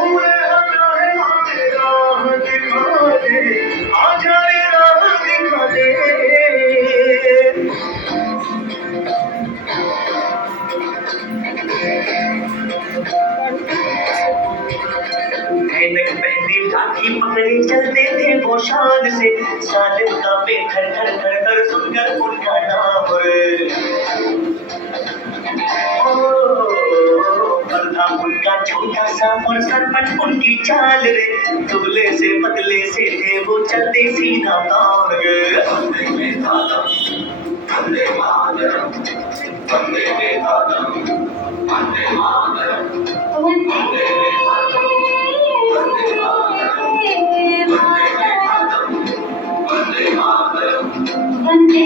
उड़े हटा है राह दिखा दे, आजा रे राह दिखा दे। ऐनक पहने लाठी पकड़े चलते थे वो शान से, सालिम का पे थर थर थर थर सुनकर उनका नाम रे। ओ, पर्दा उनका छोटा सा और सरपट उनकी चाल रे, दुबले से पतले से थे वो चलते सीधा तान गे। वंदे मातरम, वंदे मातरम, वंदे मातरम, वंदे मातरम, वंदे मातरम, वंदे मातरम, वंदे मातरम, वंदे मातरम, वंदे